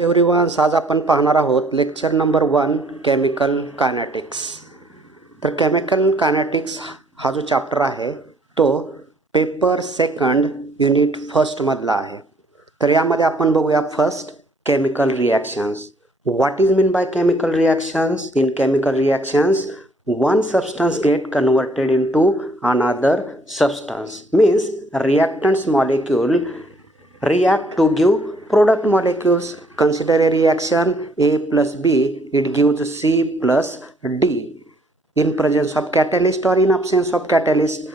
Everyone, आज आपण पाहणार आहोत लेक्चर नंबर 1 केमिकल कायनेटिक्स. तर केमिकल कायनेटिक्स हा जो चॅप्टर आहे तो पेपर सेकंड युनिट फर्स्ट मधला आहे. तर यामध्ये आपण बघूया first chemical reactions. What is mean by chemical reactions? In chemical reactions one substance get converted into another substance, means reactants molecule react to give product molecules. Consider a reaction A plus B, it gives C plus D in presence of catalyst or in absence of catalyst.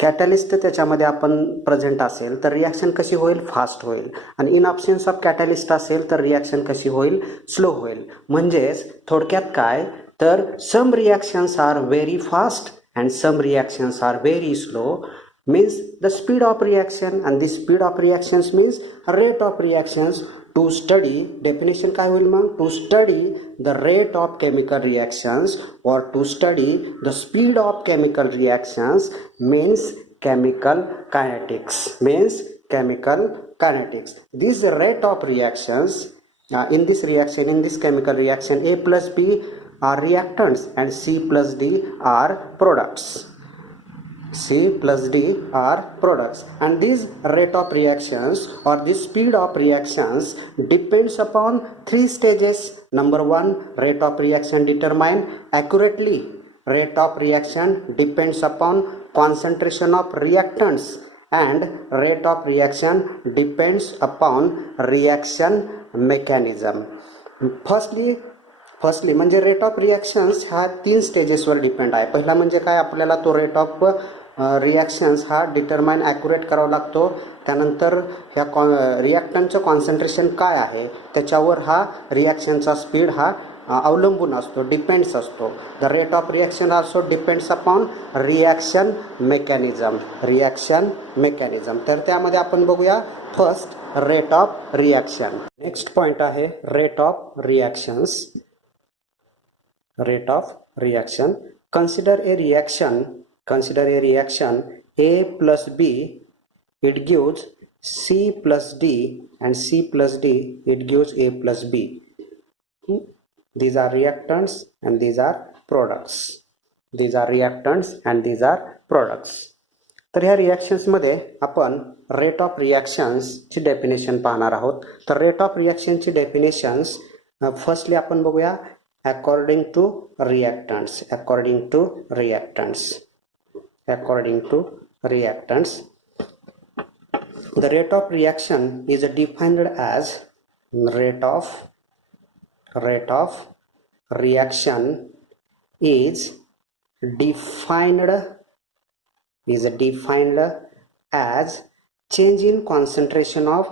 Catalyst त्याच्यामध्ये आपण present असेल तर reaction कशी होईल? Fast होईल. आणि in absence of catalyst असेल तर रिॲक्शन कशी होईल? स्लो होईल. म्हणजेच थोडक्यात काय तर some reactions are very fast and some reactions are very slow. means the speed of reaction, and the speed of reactions means rate of reactions. To study, definition काय होईल मग? To study the rate of chemical reactions or to study the speed of chemical reactions means chemical kinetics. Means chemical kinetics. This rate of reactions, in this chemical reaction, A plus B are reactants and C plus D are products. C plus D are products, and this rate of reactions or this speed of reactions depends upon three stages. Number 1, rate of reaction determined accurately. Rate of reaction depends upon concentration of reactants, and rate of reaction depends upon reaction mechanism. Firstly म्हणजे rate of reactions हा 3 स्टेजेसवर depend आहे. पहिला म्हणजे काय, आपल्याला तो rate of reactions हा determine accurate करावा लागतो. त्यानंतर ह्या रिॲक्टंटचं कॉन्सन्ट्रेशन काय आहे त्याच्यावर हा रिॲक्शनचा स्पीड हा अवलंबून असतो, डिपेंड्स असतो. The rate of reaction also depends upon reaction mechanism. तर त्यामध्ये आपण बघूया first rate of reaction. Next point आहे rate of reactions. Rate of reaction. Consider a reaction A plus B, it gives C plus D, and C plus D it gives A plus B. These are reactants and these are products. तर ह्या reactions मध्ये आपण rate of reactions ची definition पाहणार आहोत. तर rate of reaction ची definitions firstly आपण बघूया according to reactants. The rate of reaction is defined as rate of reaction is defined as change in concentration of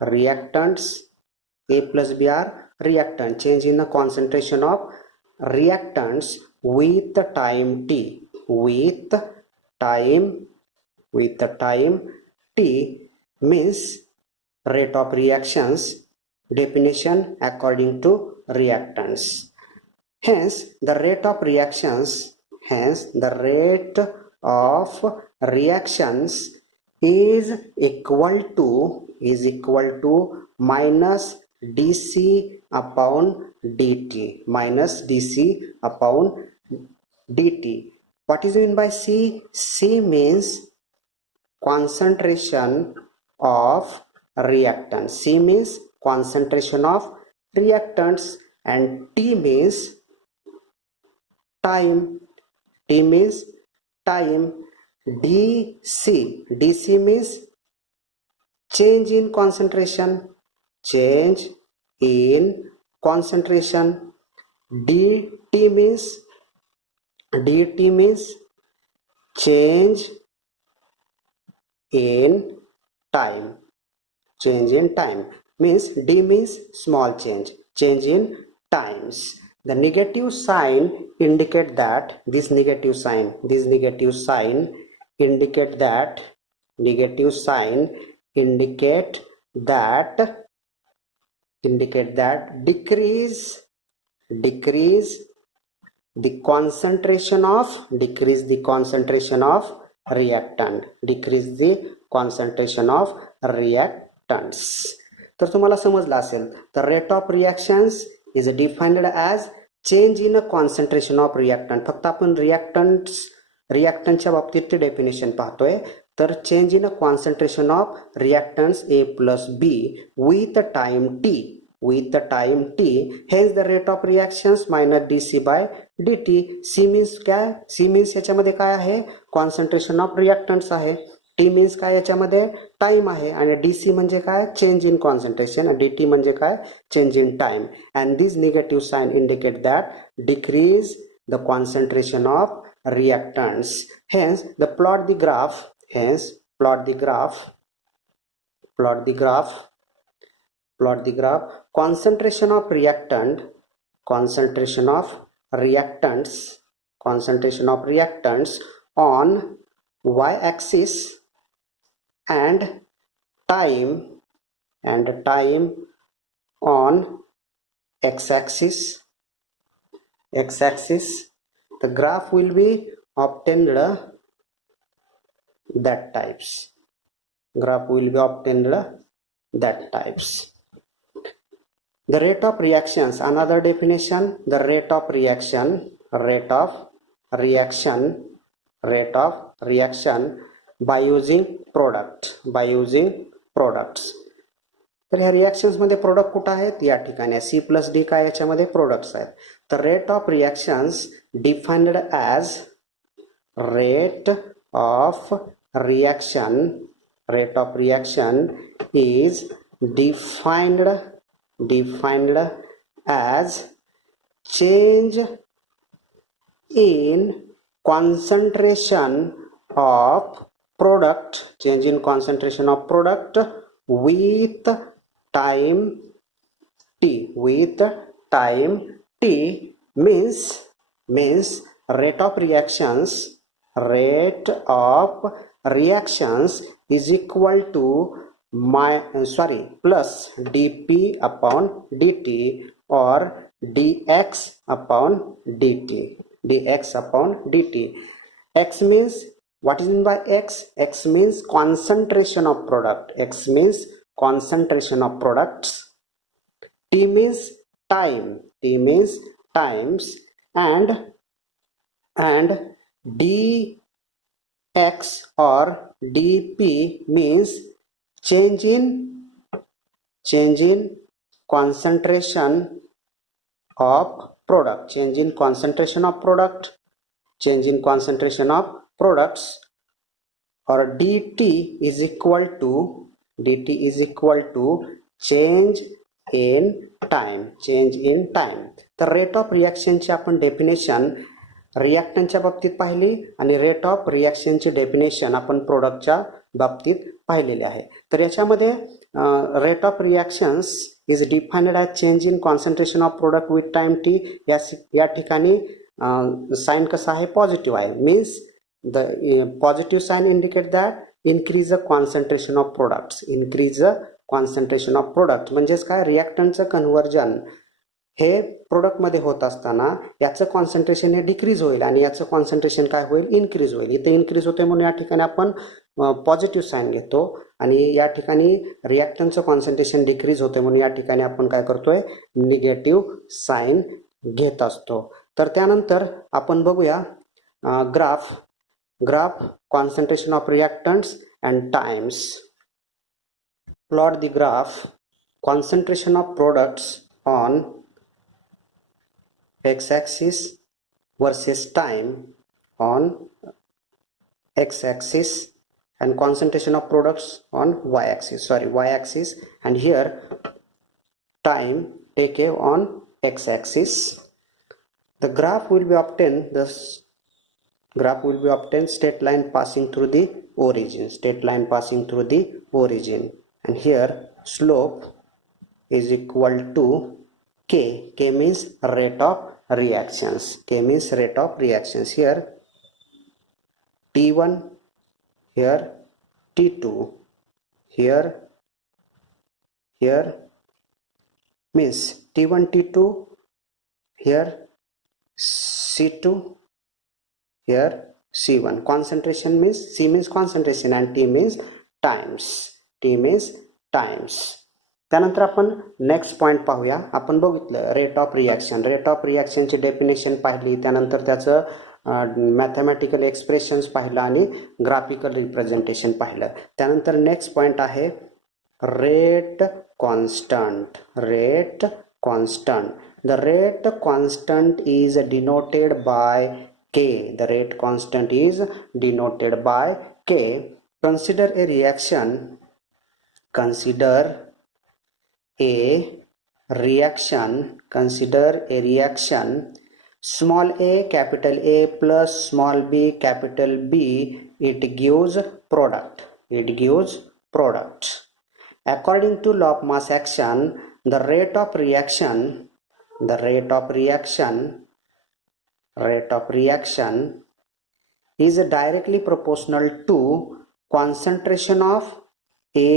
reactants. A plus B are reactant. Change in the concentration of reactants with the time t. T means rate of reactions definition according to reactants. Hence the rate of reactions is equal to minus dc upon dt. What is meant by C? C means concentration of reactants. And T means time. DC means change in concentration. DT means change in time. Means D means small change in times. The negative sign indicate that this negative sign indicate that decrease the concentration of decrease the concentration of reactant, decrease the concentration of reactants. तर तुम्हाला समजलं असेल, तर rate of reactions is defined as change in a concentration of reactant. फक्त आपण रिॲक्टंटच्या बाबतीत ते डेफिनेशन पाहतोय. तर change in a concentration of reactants A plus B with time T, with the time t, hence the rate of reactions minus dc by dt. c means काय, c means याच्यामध्ये काय आहे, कॉन्सन्ट्रेशन ऑफ रिॲक्टंट्स आहे. T means काय, याच्यामध्ये time आहे. आणि DC म्हणजे काय, चेंज इन कॉन्सन्ट्रेशन. आणि dt म्हणजे काय, change in time. And this negative sign indicate that decrease the concentration of reactants. Hence the plot the graph, hence plot the graph concentration of reactants on y-axis and time on x-axis. The graph will be obtained that types. The rate of reactions, another definition, the rate of reaction by using products. तर ह्या reactions मध्ये product कुठं आहेत, या ठिकाणी C plus D काय, याच्यामध्ये products आहेत. तर rate of reactions defined as rate of reaction is defined as change in concentration of product with time t means rate of reactions is equal to plus dp upon dt or dx upon dt. X means, what is meant by x? X means concentration of products. T means times, and dx or dp means change in concentration of products, or dt is equal to change in time. तर rate of रिॲक्शनची आपण definition रिॲक्टंटच्या बाबतीत पाहिली आणि rate of रिॲक्शनची definition आपण प्रोडक्टच्या बाबतीत पाहिलेली आहे. तर याच्यामध्ये rate of reactions is defined as change in concentration of product with time T. या ठिकाणी साइन कसा आहे, पॉझिटिव्ह आहे. Means the positive sign indicate that increase the concentration of products. म्हणजेच काय, रिॲक्टंटचं कन्व्हर्जन हे प्रोडक्टमध्ये होत असताना याचं कॉन्सन्ट्रेशन हे डिक्रीज होईल आणि याचं कॉन्सन्ट्रेशन काय होईल, इन्क्रीज होईल. इथे इन्क्रीज होते म्हणून या ठिकाणी आपण पॉझिटिव्ह साइन घेतो आणि या ठिकाणी रिॲक्टंटचं कॉन्सन्ट्रेशन डिक्रीज होते म्हणून या ठिकाणी आपण काय करतोय, निगेटिव्ह साइन घेत असतो. तर त्यानंतर आपण बघूया graph concentration of reactants and times. Plot the graph concentration of products on x-axis versus time on x-axis and concentration of products on y-axis, and here time take care on x-axis. The graph will be obtained straight line passing through the origin, and here slope is equal to k. K means rate of reactions. Here T1, here T2, here means T1 T2, here C2, here C1. Concentration means C means concentration and T means times. त्यानंतर आपण next point पाहूया. आपण बघितलं rate of reaction. Rate of रिॲक्शनची definition पाहिली, त्यानंतर त्याचं mathematical expressions पाहिलं आणि ग्राफिकल रिप्रेझेंटेशन पाहिलं. त्यानंतर नेक्स्ट पॉइंट आहे rate constant. Rate constant. The rate constant is denoted by K. The rate constant is denoted by K. Consider a reaction. Consider a reaction. Consider a reaction. Small a capital A plus small b capital B. It gives product. It gives product. According to law of mass action, the rate of reaction is directly proportional to concentration of A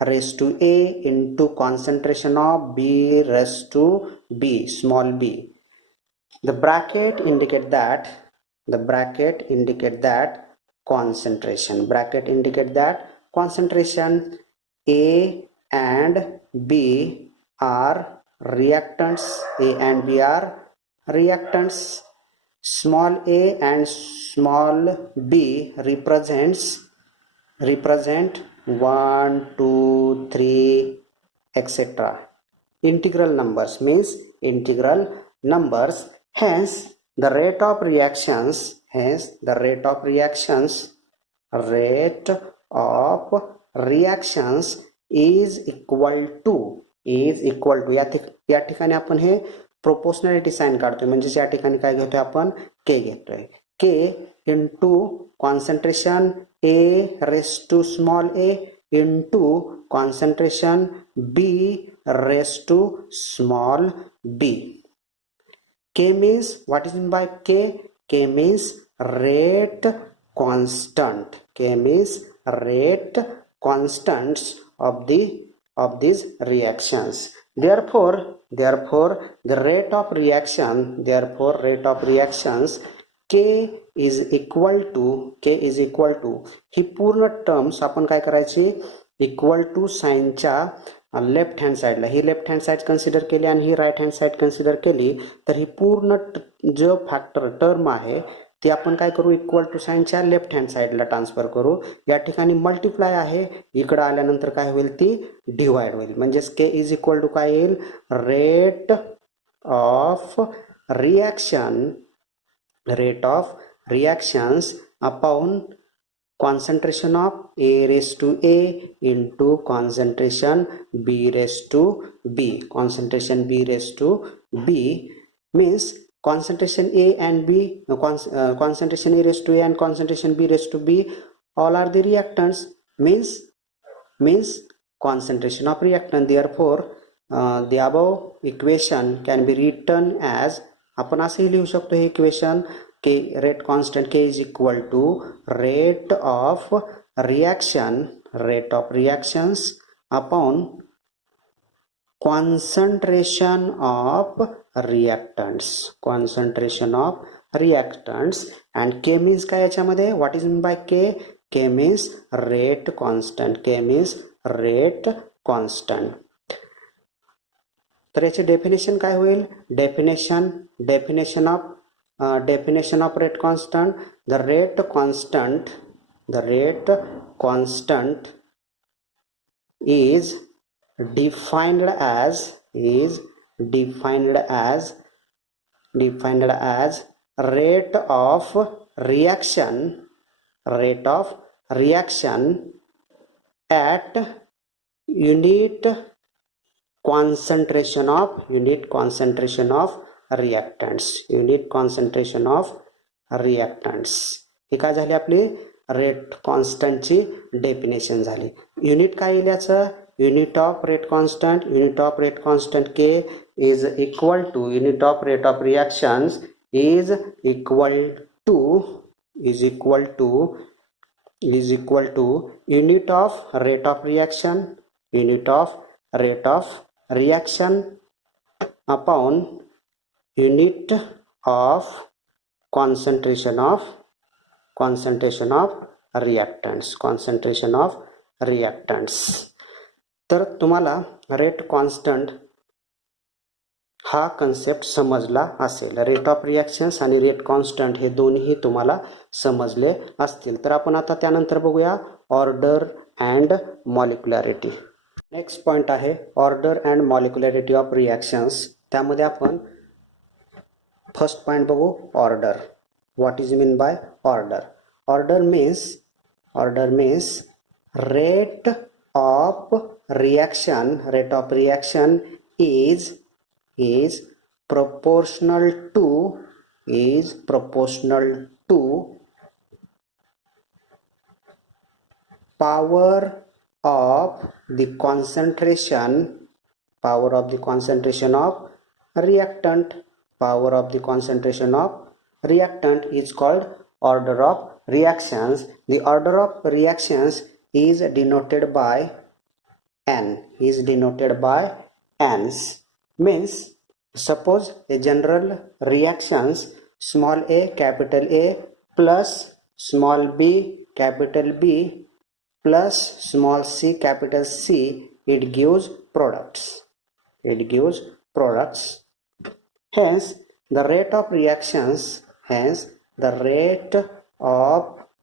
raised to A into concentration of B raised to B, small b. The bracket indicate that concentration. A and B are reactants. Small a and small b represent 1, 2, 3 etc. Integral numbers means integral numbers. Hence the rate of reactions is equal to या ठिकाणी आपण हे proportionality sign काढतोय. म्हणजे या ठिकाणी काय घेतोय आपण K घेतोय. K into concentration A raise to small a into concentration B raise to small b. K means what is meant by K? K means rate constant. K means rate constants of these reactions. Therefore the rate of reactions K is equal to ही पूर्ण terms आपण काय करायची, equal to साइनच्या left hand साइडला, ही left hand side consider केली आणि ही right hand side consider केली, तर ही पूर्ण जो फॅक्टर टर्म आहे ती आपण काय करू, इक्वल टू साइनच्या लेफ्ट हँड साइडला ट्रान्सफर करू. या ठिकाणी मल्टिप्लाय आहे, इकडे आल्यानंतर काय होईल, ती डिवाइड होईल. म्हणजेच K इज इक्वल टू काय येईल, rate of reactions upon concentration of A raised to A into concentration B raised to B. Concentration B raised to B means concentration A and B, concentration A raised to A and concentration B raised to B, all are the reactants, means concentration of reactant. Therefore the above equation can be written as, आपण असेही लिहू शकतो हे equation, K rate constant K is equal to rate of reactions upon concentration of reactants. And K means काय याच्यामध्ये, what is meant by K? K means rate constant. तर याचे definition काय होईल, definition of rate constant. The rate constant is defined as rate of reaction at unit concentration of reactants. ही काय झाली, आपली rate कॉन्स्टंटची डेफिनेशन झाली. युनिट काय येईल याचं, unit of rate constant K is equal to unit of rate of reactions is equal to unit of rate of reaction upon unit of concentration of reactants. तर तुम्हाला रेट कॉन्स्टंट हा concept समजला असेल. Rate of reactions आणि rate constant हे दोन्ही तुम्हाला समजले असतील. तर आपण आता त्यानंतर बघूया ऑर्डर अँड मॉलिक्युलॅरिटी. नेक्स्ट पॉईंट आहे ऑर्डर अँड मॉलिक्युलॅरिटी ऑफ रिॲक्शन्स. त्यामध्ये आपण फर्स्ट पॉईंट बघू order. What is mean by order? Order means rate of reaction is proportional to power of the concentration of reactant. Power of the concentration of reactant is called order of reactions. The order of reactions is denoted by n. Means suppose a general reactions small a capital A plus small b capital B plus small c capital C, it gives products. Hence the rate of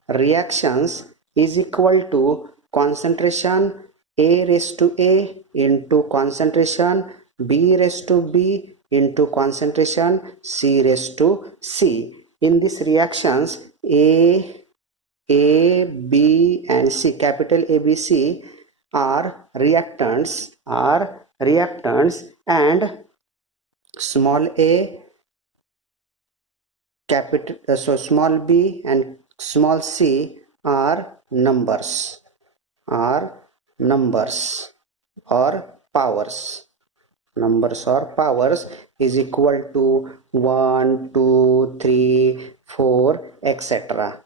reactions is equal to concentration A raised to A into concentration B raised to B into concentration C raised to C. In these reactions A, B and C, capital A, B, C are reactants and small a small b and small c are numbers or powers. Is equal to 1 2 3 4 etc.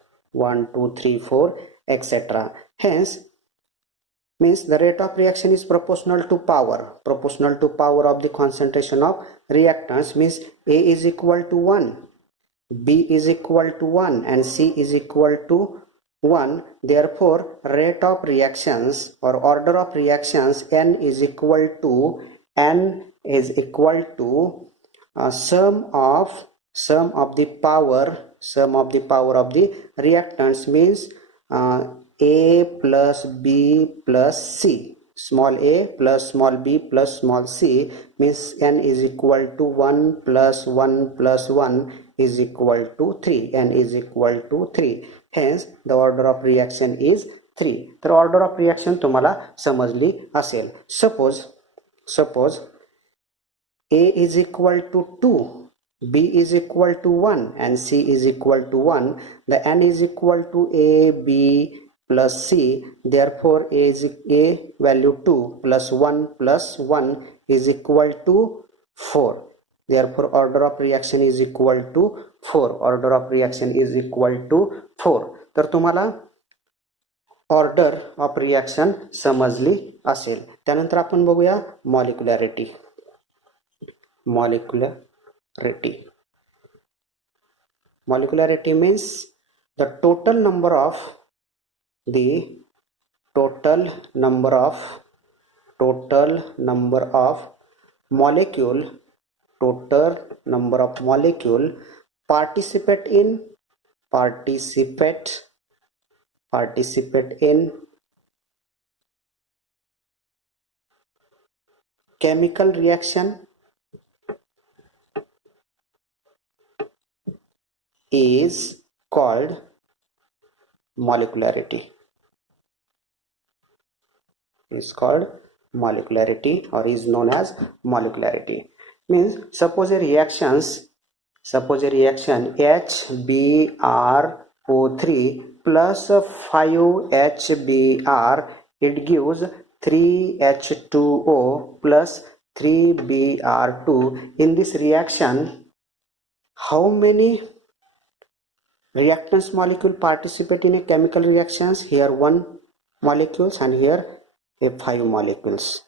Hence means the rate of reaction is proportional to power of the concentration of reactants. Means A is equal to 1, B is equal to 1 and C is equal to 1. Therefore rate of reactions or order of reactions n is equal to sum of the power of the reactants. Means A plus B plus C, small a plus small b plus small c, means n is equal to 1 plus 1 plus 1 is equal to 3. N is equal to 3. Hence the order of reaction is 3. तर order of reaction तुम्हाला समजली असेल. Suppose A is equal to 2, B is equal to 1 and C is equal to 1. The N is equal to A, B plus C. Therefore A value 2 plus 1 is equal to 4. Therefore order of reaction is equal to 4. तर तुम्हाला order of reaction समजली असेल. त्यानंतर आपण बघूया मॉलिक्युलॅरिटी. Molecularity means the total number of molecule participate in chemical reaction is called molecularity. Or is known as molecularity. Means suppose a reaction HBrO3 plus 5HBr, it gives 3H2O plus 3Br2. In this reaction, how many reactants molecule participate in a chemical reactions? Here 1 molecules and here 5 molecules.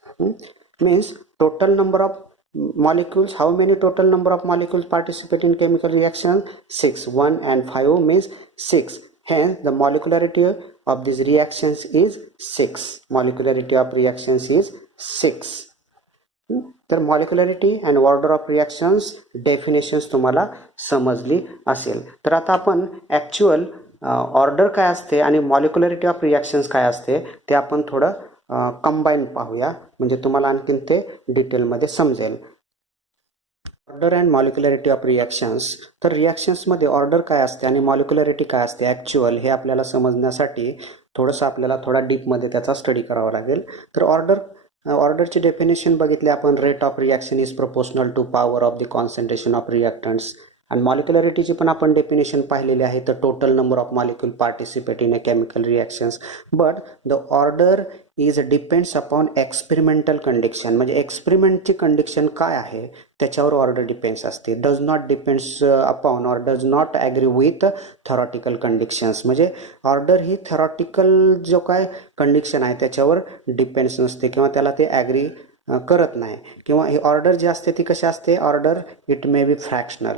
Means total number of molecules, how many total number of molecules participate in chemical reaction? 6. 1 and 5 means 6. Hence the molecularity of these reactions is 6. Molecularity of reactions is 6. तर molecularity and order of reactions definitions तुम्हाला समजली असेल. तर आता आपण actual order काय असते आणि मॉलिक्युलरिटी ऑफ रिॲक्शन्स काय असते ते आपण थोडं कंबाईन पाहूया, म्हणजे तुम्हाला आणखीन ते डिटेलमध्ये समजेल. Order and molecularity of reactions. तर रिॲक्शन्समध्ये ऑर्डर काय असते आणि मॉलिक्युलरिटी काय असते ॲक्च्युअल हे आपल्याला समजण्यासाठी थोडंसं आपल्याला थोडा डीपमध्ये त्याचा स्टडी करावा लागेल. तर ऑर्डरची डेफिनेशन बघितली आपण. Rate of reaction is proportional to power of the concentration of reactants. आणि मॉलिक्युलरिटीची पण आपण डेफिनेशन पाहिलेली आहे. तर total number of molecule participate in a chemical reactions. But the order is depends upon experimental condition. म्हणजे एक्सपेरिमेंटची कंडिशन काय आहे त्याच्यावर ऑर्डर डिपेंड्स असते. Does not depends upon or does not agree with theoretical conditions. म्हणजे order ही theoretical जो काय कंडिशन आहे त्याच्यावर डिपेंड्स नसते किंवा त्याला ते ॲग्री करत नाही. किंवा ही ऑर्डर जी असते ती कशी असते? Order it may be fractional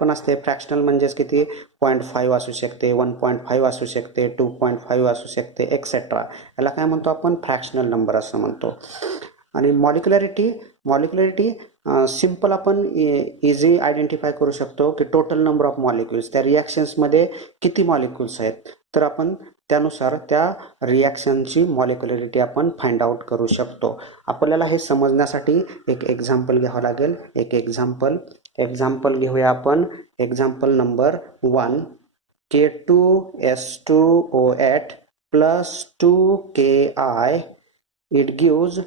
पण असते. फ्रॅक्शनल म्हणजेच किती? 0.5 असू शकते, 1.5 असू शकते, 2.5 असू शकते, एक्सेट्रा. याला काय म्हणतो आपण? फ्रॅक्शनल नंबर असं म्हणतो. आणि मॉलिक्युलरिटी सिम्पल आपण इझी आयडेंटिफाय करू शकतो की टोटल नंबर ऑफ मॉलिक्युल्स, त्या रिॲक्शन्समध्ये किती मॉलिक्युल्स आहेत, तर आपण त्यानुसार त्या रिॲक्शनची मॉलिक्युलरिटी आपण फाइंड आउट करू शकतो. आपल्याला हे समजण्यासाठी एक एक्झाम्पल घ्यावं लागेल. एक एक्झाम्पल घेऊया आपण. Example number 1. K2S2O8 plus 2Ki, it gives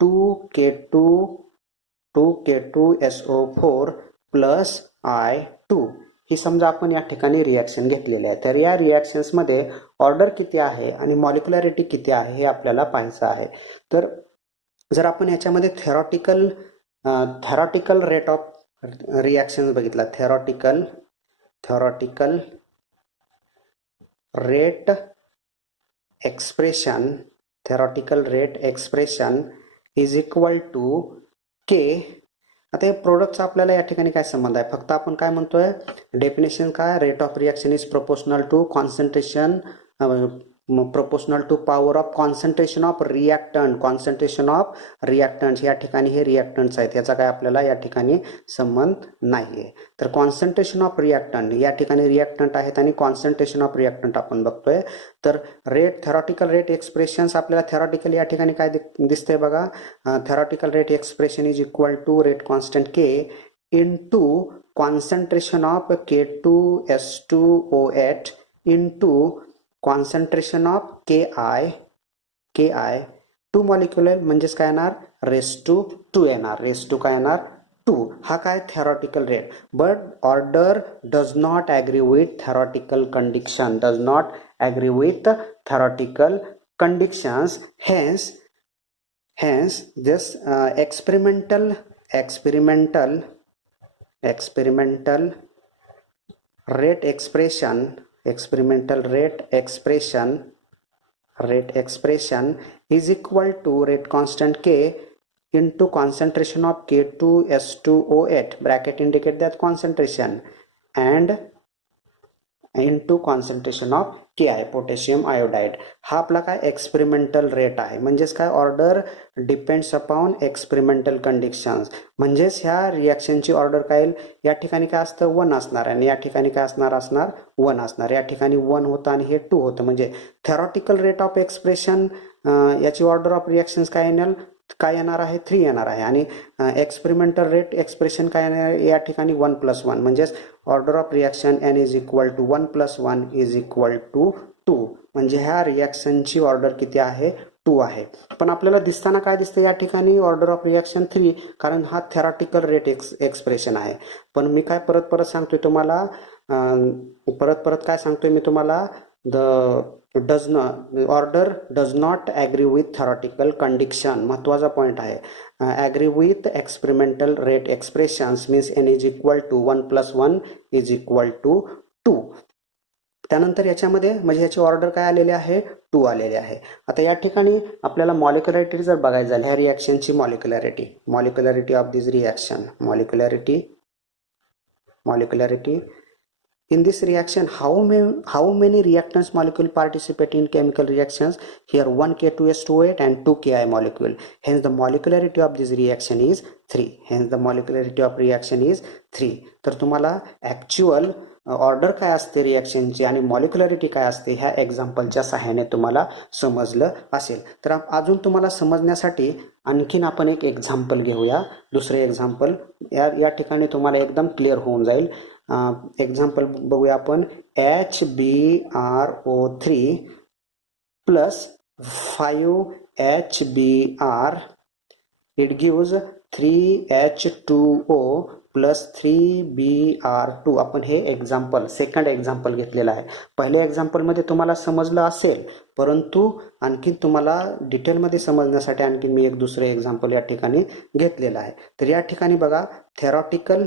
2K2SO4 plus I2. ही समजा आपण या ठिकाणी रिॲक्शन घेतलेली आहे. तर या रिॲक्शन्समध्ये ऑर्डर किती आहे आणि मॉलिक्युलरिटी किती आहे हे आपल्याला पाहायचं आहे. तर जर आपण याच्यामध्ये थेरॉटिकल रेट ऑफ रिॲक्शन बघितला, theoretical rate expression is equal to K. आता हे प्रोडक्टचा आपल्याला या ठिकाणी काय संबंध आहे? फक्त आपण काय म्हणतोय? डेफिनेशन काय? Rate of reaction is proportional to concentration, proportional to power of concentration of reactants. या ठिकाणी हे रिॲक्टंट्स आहेत, याचा काय आपल्याला या ठिकाणी संबंध नाहीये. तर कॉन्सन्ट्रेशन ऑफ रिॲक्टंट, या ठिकाणी रिॲक्टंट आहेत आणि कॉन्सन्ट्रेशन ऑफ रिॲक्टंट आपण बघतोय. तर थेरॉटिकल रेट एक्सप्रेशन्स आपल्याला थेरॉटिकल या ठिकाणी काय दिसतंय बघा. Theoretical rate expression is equal to rate constant K into concentration of K2S2O8 into concentration of KI 2 molecular म्हणजेच काय येणार? रेस टू 2 येणार. रेस टू काय येणार? 2. हा काय? Theoretical rate. But order does not agree with theoretical condition, hence this experimental rate expression is equal to rate constant K into concentration of K2S2O8 bracket indicate that concentration and into concentration of KI potassium iodide. हा आपला काय? Experimental rate आहे. म्हणजेच काय? Order depends upon experimental conditions. म्हणजेच ह्या रिॲक्शनची order काय? या ठिकाणी काय असतं? 1 असणार आणि या ठिकाणी काय असणार? 1 असणार. या ठिकाणी 1 होतं आणि हे 2 होतं. म्हणजे थेरॉटिकल रेट ऑफ एक्सप्रेशन याची ऑर्डर ऑफ रिॲक्शन्स काय येणार आहे? 3 येणार आहे. आणि एक्सपेरिमेंटल रेट एक्सप्रेशन काय येणार आहे? या ठिकाणी 1+1. म्हणजेच order of reaction n is equal to 1+1 is equal to 2. म्हणजे ह्या रिॲक्शनची ऑर्डर किती आहे? 2 आहे. पण आपल्याला दिसताना काय दिसतं? या ठिकाणी ऑर्डर ऑफ रिॲक्शन 3, कारण हा थेरॉटिकल रेट एक्सप्रेशन आहे. पण मी काय परत सांगतोय तुम्हाला, काय सांगतोय मी तुम्हाला? Order does not agree with theoretical condition. महत्वाचा पॉईंट आहे. Agree with experimental rate expressions means n is equal to 1+1 is equal to 2. त्यानंतर याच्यामध्ये म्हणजे याची ऑर्डर काय आलेली आहे, 2 आलेली आहे. आता या ठिकाणी आपल्याला मॉलिक्युलॅरिटी जर बघायचं झाली, ह्या रिॲक्शनची molecularity of this reaction, molecularity in this reaction, how many reactants molecule participate in chemical reactions? Here 1K2S28 and 2Ki molecule. Hence the molecularity of this reaction is 3. Hence the molecularity of reaction is 3. तर तुम्हाला actual order काय असते रिॲक्शनची आणि मॉलिक्युलरिटी काय असते ह्या एक्झाम्पलच्या सहाय्याने तुम्हाला समजलं असेल. तर अजून तुम्हाला समजण्यासाठी आणखीन आपण एक एक्झाम्पल घेऊया, दुसरे एक्झाम्पल. या ठिकाणी तुम्हाला एकदम क्लिअर होऊन जाईल. एक्झाम्पल बघूया आपण. HbRO3 plus 5HbR it gives 3H2O plus 3Br2. आपण हे एक्झाम्पल सेकंड एक्झाम्पल घेतलेलं आहे. पहिल्या एक्झाम्पलमध्ये तुम्हाला समजलं असेल, परंतु आणखी तुम्हाला डिटेलमध्ये समजण्यासाठी आणखी मी एक दुसरे एक्झाम्पल या ठिकाणी घेतलेलं आहे. तर या ठिकाणी बघा, theoretical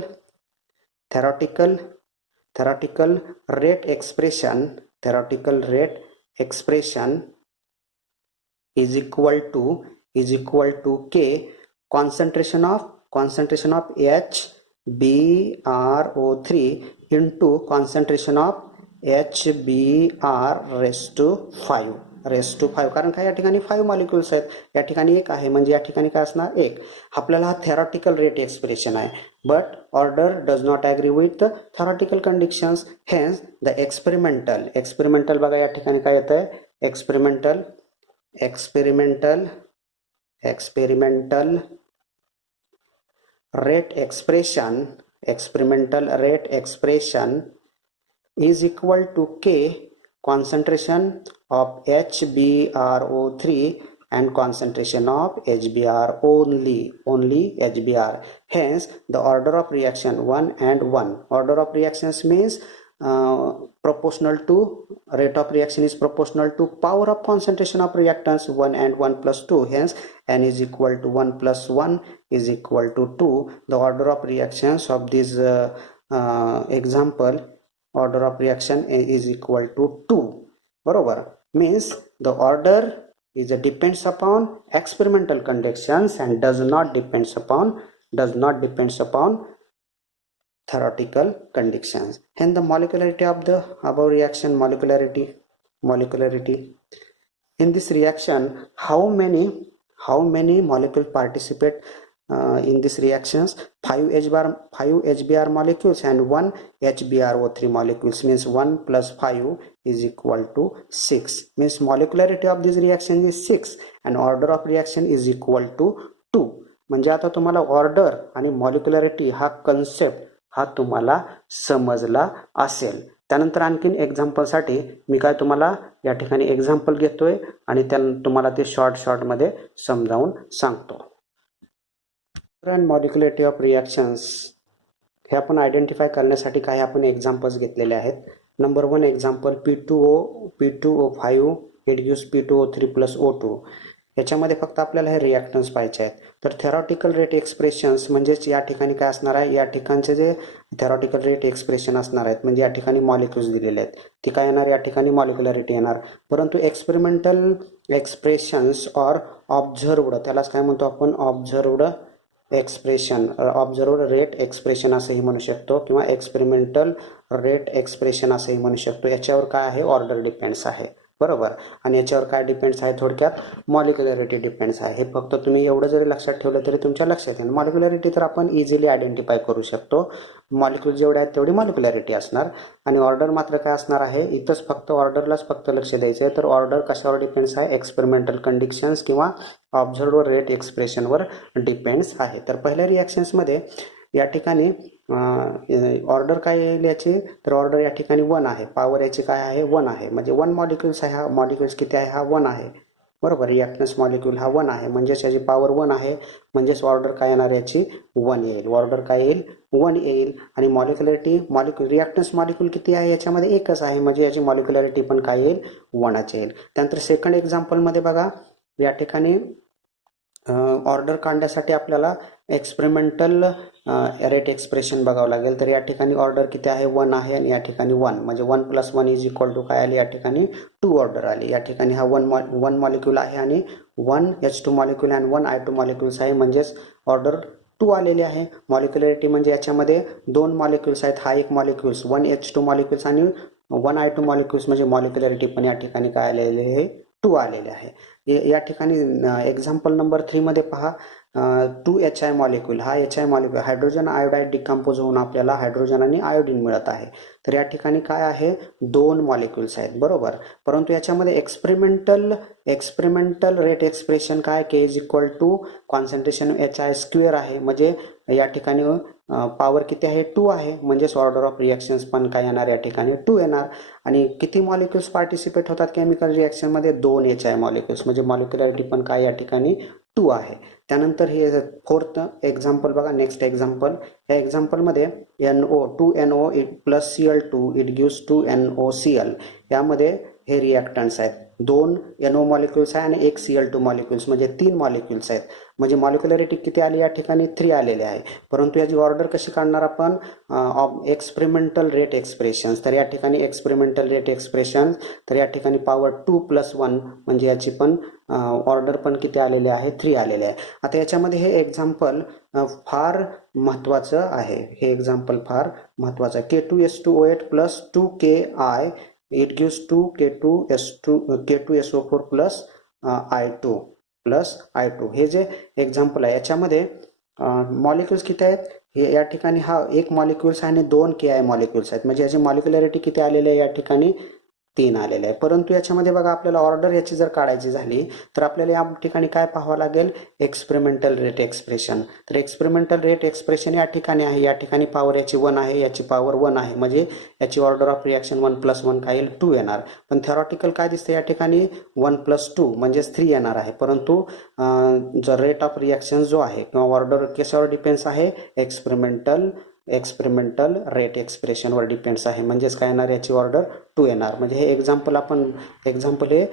rate expression is equal to K concentration of HbRO3 into concentration of HbR raised to 5. कारण काय या ठिकाणी 5 मॉलिक्युल्स आहेत, या ठिकाणी एक आहे, म्हणजे या ठिकाणी काय असणार, एक. आपल्याला हा थेरॉटिकल रेट एक्सप्रेशन आहे, but order does not agree with the theoretical conditions. Hence the experimental बघा या ठिकाणी काय येत आहे, experimental rate expression is equal to K concentration of HbRO3 and concentration of HbR only HbR. Hence the order of reaction 1 and 1. Order of reactions means proportional to rate of reaction is proportional to power of concentration of reactants 1 and 1 plus 2. Hence n is equal to 1 plus 1 is equal to 2. The order of reactions of this example, order of reaction is equal to 2. बरोबर. Means the order is depends upon experimental conditions and does not depends upon theoretical conditions. Hence the molecularity of the above reaction, molecularity in this reaction, how many molecules participate in these reactions? 5 HbR molecules and 1 HbRO3 molecules, means 1 plus 5 is equal to 6. Means molecularity of this reaction is 6 and order of reaction is equal to 2. म्हणजे आता तुम्हाला order आणि मॉलिक्युलरिटी हा concept हा तुम्हाला समजला असेल. त्यानंतर आणखीन एक्झाम्पलसाठी मी काय तुम्हाला या ठिकाणी एक्झाम्पल घेतोय आणि तुम्हाला ते शॉर्टमध्ये समजावून सांगतो. मॉलिक्युलरिटी ऑफ रिॲक्शन्स हे आपण आयडेंटिफाय करण्यासाठी काही आपण एक्झाम्पल्स घेतलेले आहेत. Number 1 example P2O5 it gives P2O3 plus O2. याच्यामध्ये फक्त आपल्याला हे रिॲक्टन्स पाहिजे आहेत. तर थेरॉटिकल रेट एक्सप्रेशन्स म्हणजेच या ठिकाणी काय असणार आहे, या ठिकाणचे जे थेरॉटिकल रेट एक्सप्रेशन असणार आहेत, म्हणजे या ठिकाणी मॉलिक्युल्स दिलेले आहेत, ती काय येणार, या ठिकाणी मॉलिक्युलरिटी येणार. परंतु एक्सपेरिमेंटल एक्सप्रेशन्स ऑर ऑब्झर्वड, त्यालाच काय म्हणतो आपण, ऑब्झर्वड रेट एक्सप्रेशन असंही म्हणू शकतो किंवा एक्सपेरिमेंटल रेट एक्सप्रेशन असंही म्हणू शकतो. याच्यावर काय आहे, ऑर्डर डिपेंड्स आहे. बरोबर. आणि याच्यावर काय डिपेंड्स आहे, थोडक्यात मॉलिक्युलरिटी डिपेंड्स आहे. हे फक्त तुम्ही एवढं जरी लक्षात ठेवलं तरी तुमच्या लक्षात येईल. मॉलिक्युलरिटी तर आपण इझिली आयडेंटिफाय करू शकतो. मॉलिक्युल जेवढे आहेत तेवढी मॉलिक्युलरिटी असणार आणि ऑर्डर मात्र काय असणार आहे, इथंच फक्त ऑर्डरलाच फक्त लक्ष द्यायचं आहे. तर ऑर्डर कशावर डिपेंड्स आहे, एक्सपेरिमेंटल कंडिशन्स किंवा ऑब्झर्व्ड रेट एक्सप्रेशनवर डिपेंड्स आहे. तर पहिल्या रिॲक्शन्समध्ये या ठिकाणी ऑर्डर काय येईल याची, तर ऑर्डर या ठिकाणी 1 आहे. पॉवर याची काय आहे, 1 आहे. म्हणजे 1 मॉलिक्युल्स आहे. हा मॉलिक्युल्स किती आहे, हा 1 आहे. बरोबर. रिॲक्टन्स मॉलिक्युल हा 1 आहे, म्हणजेच याची पॉवर 1 आहे. म्हणजेच ऑर्डर काय येणार, याची 1 येईल. ऑर्डर काय येईल, 1 येईल. आणि रिॲक्टन्स मॉलिक्युल किती आहे, याच्यामध्ये एकच आहे, म्हणजे याची मॉलिक्युलरिटी पण काय येईल, 1च येईल. त्यानंतर सेकंड एक्झाम्पलमध्ये बघा, या ठिकाणी ऑर्डर काढण्यासाठी आपल्याला एक्सपेरिमेंटल रेट एक्सप्रेशन बघावं लागेल. तर या ठिकाणी ऑर्डर किती आहे, 1 आहे आणि या ठिकाणी 1 म्हणजे 1 + 1 = काय आली, या ठिकाणी 2 ऑर्डर आली. या ठिकाणी हा 1 मॉलिक्यूल आहे आणि 1 H2 मॉलिक्यूल आणि 1 I2 मॉलिक्यूल्स आहे, म्हणजेच ऑर्डर 2 आलेले आहे. मॉलिक्युलॅरिटी म्हणजे याच्यामध्ये 2 मॉलिक्यूल्स आहेत, हा एक मॉलिक्यूल्स 1 H2 मॉलिक्यूल्स आणि 1 I2 मॉलिक्यूल्स, म्हणजे मॉलिक्युलॅरिटी पण या ठिकाणी काय आलेले आहे, 2 आलेले आहे. या ठिकाणी एक्झाम्पल नंबर 3 मध्ये पहा, 2HI मॉलिक्यूल, हा HI molecule hydrogen iodide decompose होऊन आपल्याला हायड्रोजन आणि आयोडीन मिळत आहे. तर या ठिकाणी काय आहे, 2 मॉलिक्यूल्स आहेत, बरोबर. परंतु याच्यामध्ये एक्सपेरिमेंटल रेट एक्सप्रेशन काय, K = कॉन्सन्ट्रेशन HI² आहे, म्हणजे या ठिकाणी पॉवर किती आहे, 2 आहे, म्हणजेच ऑर्डर ऑफ रिॲक्शन्स पण काय येणार, या ठिकाणी 2 येणार. आणि किती मॉलिक्यूल्स पार्टिसिपेट होतात केमिकल रिॲक्शनमध्ये, 2 HI मॉलिक्यूल्स, म्हणजे मॉलिक्युलॅरिटी पण काय या ठिकाणी 2 आहे. त्यानंतर हे 4th एक्झाम्पल बघा, नेक्स्ट एक्झाम्पल. या एक्झाम्पलमध्ये NO2NO + Cl2 it gives 2NOCl. यामध्ये हे रिॲक्टंट्स आहेत, 2 NO मॉलिक्यूल्स आहे आणि 1 Cl2 मॉलिक्यूल्स, म्हणजे 3 मॉलिक्यूल्स आहेत, म्हणजे मॉलिक्युलॅरिटी किती आली, या ठिकाणी 3 आलेले आहे. परंतु याची ऑर्डर कशी काढणार आपण, एक्सपेरिमेंटल रेट एक्सप्रेशन्स. तर या ठिकाणी एक्सपेरिमेंटल रेट एक्सप्रेशन, तर या ठिकाणी पॉवर 2 + 1 म्हणजे याची पण ऑर्डर पण किती आलेले आहे, 3 आलेले आहे. आता याच्यामध्ये हे एक्झाम्पल फार महत्त्वाचं आहे, हे एक्झाम्पल फार महत्त्वाचं आहे. K2S2O8 + 2KI it gives 2K2SO4 + I2 हे जे एक्झाम्पल आहे, याच्यामध्ये मॉलिक्युल्स किती आहेत, हे या ठिकाणी हा एक मॉलिक्युल्स आहे आणि 2 KI मॉलिक्युल्स आहेत, म्हणजे याची मॉलिक्युलॅरिटी किती आलेली आहे, या ठिकाणी 3 आलेले आहे. परंतु याच्यामध्ये बघा, आपल्याला ऑर्डर याची जर काढायची झाली तर आपल्याला या ठिकाणी काय पाहावं लागेल, एक्सपेरिमेंटल रेट एक्सप्रेशन. तर एक्सपेरिमेंटल रेट एक्सप्रेशन या ठिकाणी आहे, या ठिकाणी पॉवर याची 1 आहे, याची पॉवर 1 आहे, म्हणजे याची ऑर्डर ऑफ रिॲक्शन 1 + 1 काय येईल, 2 येणार. पण थेरॉटिकल काय दिसते, या ठिकाणी 1 + 2 म्हणजेच 3 येणार आहे. परंतु जो रेट ऑफ रिॲक्शन जो आहे किंवा ऑर्डर कशावर डिपेंड्स आहे, एक्सपेरिमेंटल रेट एक्सप्रेशनवर डिपेंड्स आहे, म्हणजेच काय येणार, याची ऑर्डर 2 येणार. म्हणजे हे एक्झाम्पल हे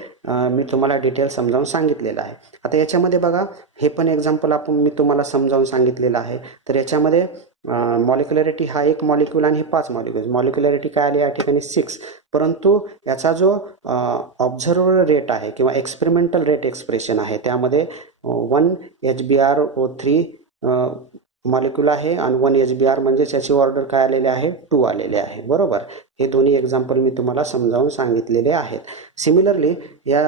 मी तुम्हाला डिटेल समजावून सांगितलेलं आहे. आता याच्यामध्ये बघा, हे पण एक्झाम्पल मी तुम्हाला समजावून सांगितलेलं आहे. तर याच्यामध्ये मॉलिक्युलॅरिटी हा एक मॉलिक्यूल आणि हे 5 मॉलिक्यूल, मॉलिक्युलॅरिटी काय आली, या ठिकाणी 6. परंतु याचा जो ऑब्झर्व्हर रेट आहे किंवा एक्सपेरिमेंटल रेट एक्सप्रेशन आहे, त्यामध्ये 1 HBrO3 मॉलिक्यूल आहे आणि 1 HBr, म्हणजे याची ऑर्डर काय आलेले आहे, 2 आलेले आहे, बरोबर. हे दोन्ही एक्झाम्पल मी तुम्हाला समजावून सांगितलेले आहेत. सिमिलरली या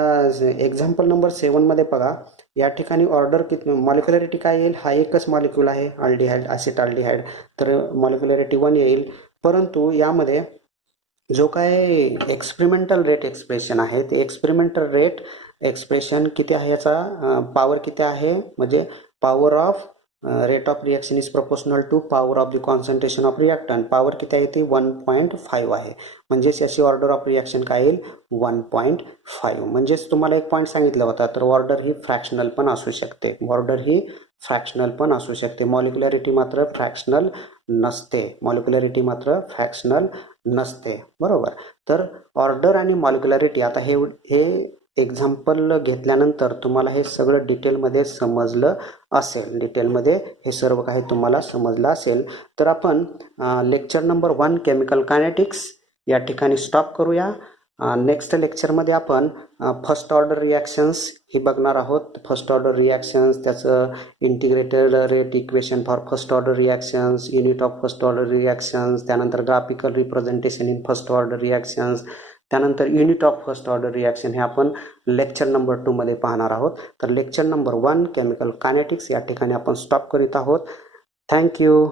एक्झाम्पल नंबर 7 मध्ये बघा, या ठिकाणी ऑर्डर मॉलिक्युलॅरिटी काय येईल, हा एकच मॉलिक्यूल आहे, अल्डिहाइड, ॲसिटाल्डिहाइड, तर मॉलिक्युलॅरिटी 1 येईल. परंतु यामध्ये जो काय एक्सपेरिमेंटल रेट एक्सप्रेशन आहे, ते एक्सपेरिमेंटल रेट एक्सप्रेशन किती आहे, याचा पॉवर किती आहे, म्हणजे power of rate of reaction is proportional to power of the concentration of reactant. Power किती आहे, ती 1.5 आहे, म्हणजेच याची ऑर्डर ऑफ रिॲक्शन काय येईल, 1.5. म्हणजेच तुम्हाला एक पॉईंट सांगितला होता, तर ऑर्डर ही फ्रॅक्शनल पण असू शकते, मॉलिक्युलॅरिटी मात्र फ्रॅक्शनल नसते, बरोबर. तर ऑर्डर आणि मॉलिक्युलॅरिटी, आता हे एक्झाम्पल घेतल्यानंतर तुम्हाला हे सगळं डिटेलमध्ये समजलं असेल, हे सर्व काही तुम्हाला समजलं असेल. तर आपण लेक्चर नंबर 1 केमिकल कायनेटिक्स या ठिकाणी स्टॉप करूया. नेक्स्ट लेक्चरमध्ये आपण फर्स्ट ऑर्डर रिॲक्शन्स ही बघणार आहोत. फर्स्ट ऑर्डर रिॲक्शन्स, त्याचं integrated rate equation for first order reactions, unit of first order reactions, त्यानंतर graphical representation in first order reactions, त्यानंतर unit of first order reaction हे आपण लेक्चर नंबर 2 मध्ये पाहणार आहोत. तर लेक्चर नंबर 1 केमिकल कायनेटिक्स या ठिकाणी आपण स्टॉप करीत आहोत. थँक्यू.